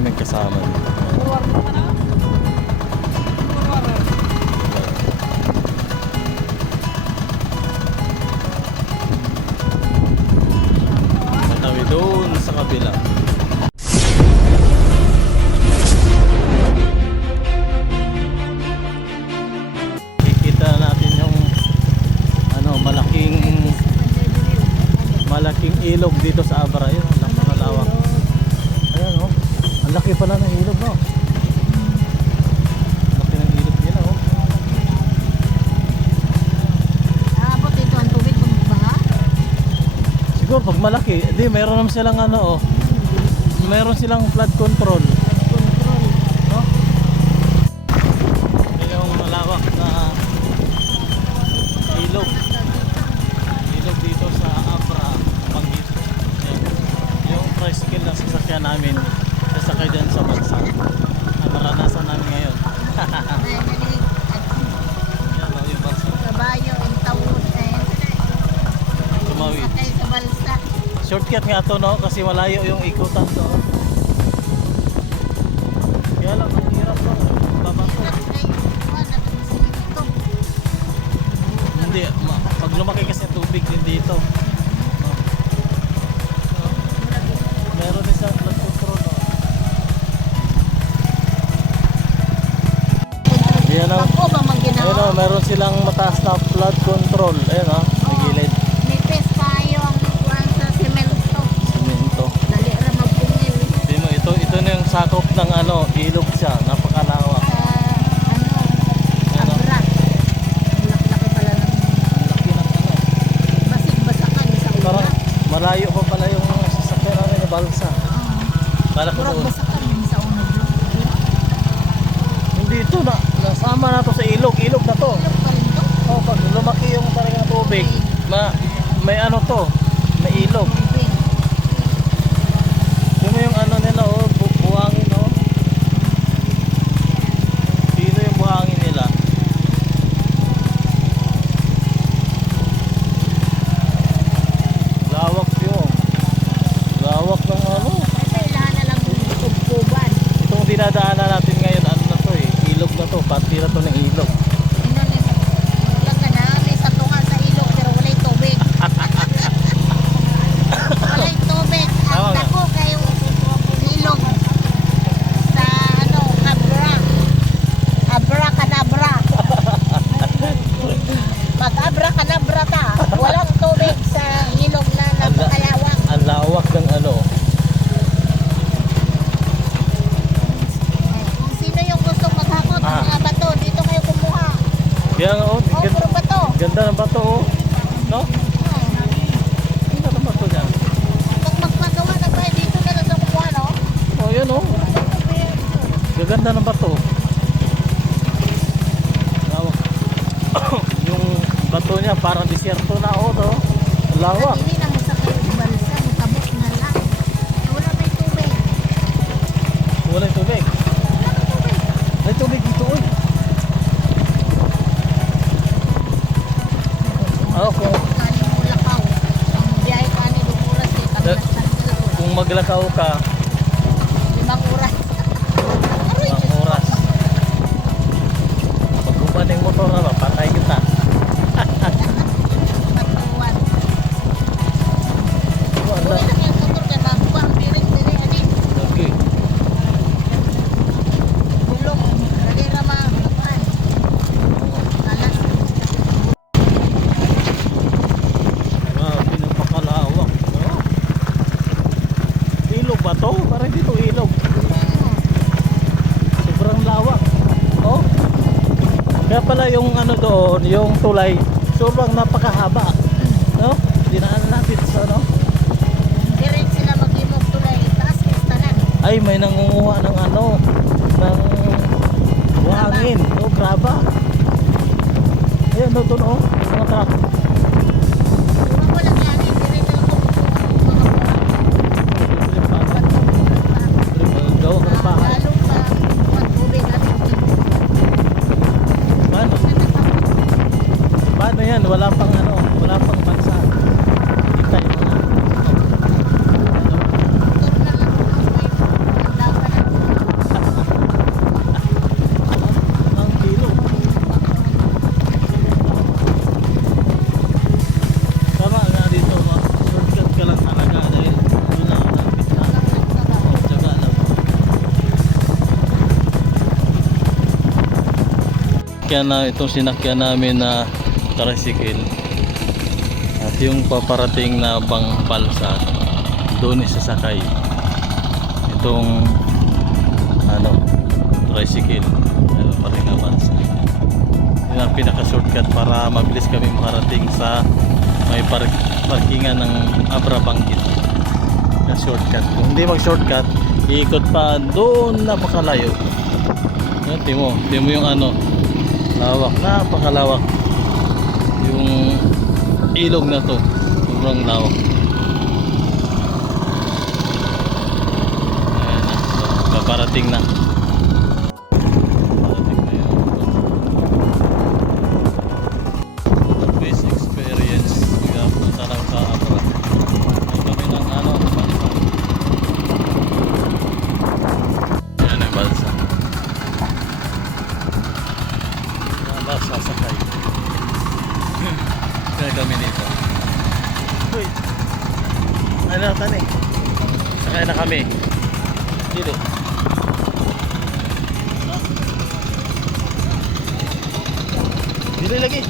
kami kasama. Matawi doon sa kabila. Kikita natin yung malaking ilog dito sa Abra. Yun, napakalawak. Ayan oh. Ang laki pala ng ilog, no? Laki ng ilog nila, oh. Abot dito ang tubig kung baha? Siguro pag malaki, hindi, meron naman silang oh. Meron silang flood control. Control. No? Ito yung malawak na ilog. Ilog dito sa Abra, Banggit. Yung tricycle na sasakyan namin, sasakay dyan sa bansa. Maranasan namin ngayon. Yan o, yung bansa. Kabayo, yung tawod. Tumawid. Sakay sa balsa. Shortcut nga to, no? Kasi malayo yung ikutan to. Kaya lang, ang hirap to. Babato. Hindi, pag lumaki kasi tubig din dito. Meron din sa flood control, no? Ayan o. Ako ba mang Ayan o, ginawa? meron silang mataas na flood control. Ayan o, may gilid. Nipis tayo ang kuwan sa semento. Simento. Dali ra magpungil. Hindi mo, ito na yung sakop ng ilog siya. Napakalawak. Abra. Laki pala ng Laki ng basig-basakan sa Parang una. malayo pa pala yung sasakyan namin na balsa. Bala ko Murag doon. basakan din sa una. Hindi ito na. Nasama na to sa ilog. Ilog na to. Ilog pa rin to. Oh, pag lumaki yung talagang tubig, may to. May ilog. Tubig. Yun yung nila, oh, buhangin, oh. Dito yung buhangin nila. Lawak yun. Lawak ng Ay, kailangan na lang kubkuban. Itong dinadaanan natin ngayon, na to eh. Ilog na to. Pati na to ng ilog. Wala ka na, may satungan sa ilog pero wala'y tubig. Wala'y tubig. Tama Ang nga. dako kayong ilog sa Abra. Abra Canabra. Mag-abra Canabra ta. Walang tubig sa ilog na napakalawak. Ang lawak ng Kung sino yung gusto maghakot ng mga bato, dito kayo kumuha. Kaya nga, oh. Oh, puro bato. Ganda ng bato, oh. No? Ganda ng bato dyan. Pag magpagawa na ba, dito na lang sa kumuha, no? Oh, yun, oh. Gaganda ng bato. Lawak. Yung bato niya parang disyerto na, oh, to. Lawak. Hindi na mo sa kayo balsa, mutabok na lang. Wala may tubig. Walang tubig. Wala may tubig. May tubig dito, oh. Oh, Kani mo lakaw. Ang biyahe kani 2 oras eh. Kami kung maglakaw ka, 5 oras. Aroy, ang oras. Pag upan yung motor na ba, patay kita. patuwan. Oh, ang Uwi la- lang yung motor kay bago ang piring dili ani. Okay. Bulong. Dali ra kapan. Alas. Grabe, napakalawak, no? Ilog ba to? Parang dito ilog. Sobrang lawak. Oh. Kaya pala yung doon, yung tulay, sobrang napakahaba. No? Dinaanan natin sa Direct sila mag-imog tulay. Taas kistanan. Ay, may nangunguha ng ng buhangin. No, graba. Ayan, doon, oh. Mga truck. Iwan ko lang yan eh. Direct na lang kung Gawa ka ng bahay. lalo pa magtubig at Paano? Paano yan? Wala pang wala pang bansa. Hintay na. itong sinakyan namin na tricycle at yung paparating na balsa, doon isasakay itong tricycle paring na balsa. Yun ang pinaka shortcut para mabilis kami makarating sa may parkingan ng Abra Banggit na shortcut. Kung hindi mag shortcut, iikot pa doon, napakalayo. Timo yung lawak, napakalawak yung ilog na to, sobrang lawak. Ayan na, paparating na yun. Best experience punta lang sa Abra. Ay kami ng balsa. Ayan yung balsa. Sasakay. Kaya kami dito. Uy. Ano tani? Sakay na kami. Dito. Dito lagi.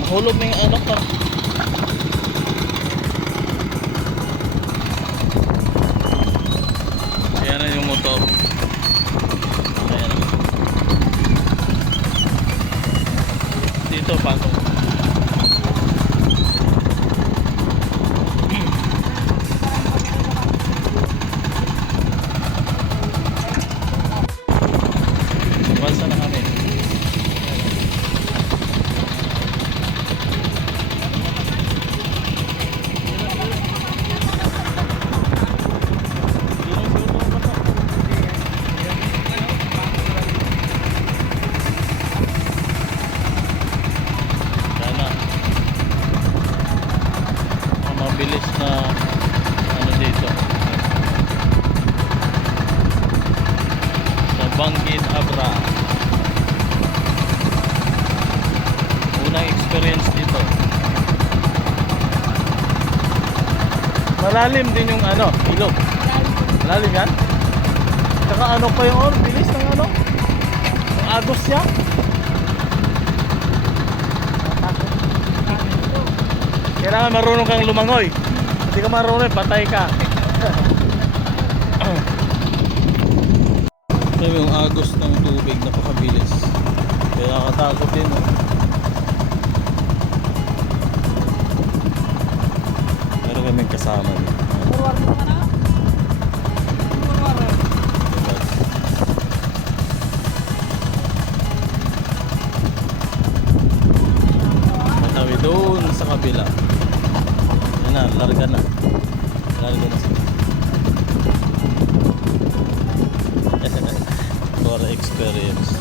Mahulog na yung anak ka. Ayan na yung motor. Dito pasok. Balsa na kami. Mabilis na dito sa Banggit, Abra. Unang experience dito. Malalim din yung ilog. Malalim yan. Saka pa yung bilis ng ang agos niya. Kailangan marunong kang lumangoy. Hindi ka marunong, patay ka. Ito yung agos ng tubig, napakabilis. Kaya nakatakot din. Meron kaming kasama din. Matawi doon sa kabila. Larga na for experience.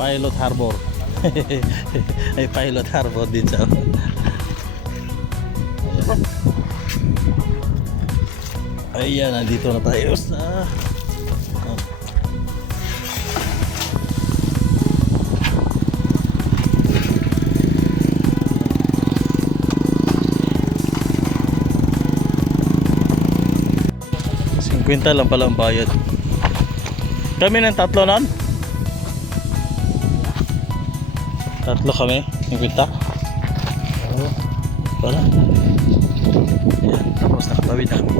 Pilot Harbor. Ay Pilot Harbor din siya. Ayan, nandito na tayo sa kwenta lang pala ang bayad. Kami ng tatlo nun? Tatlo kami? Yung kwenta? Oo. Wala. Ayan, tapos nakatawid na kami.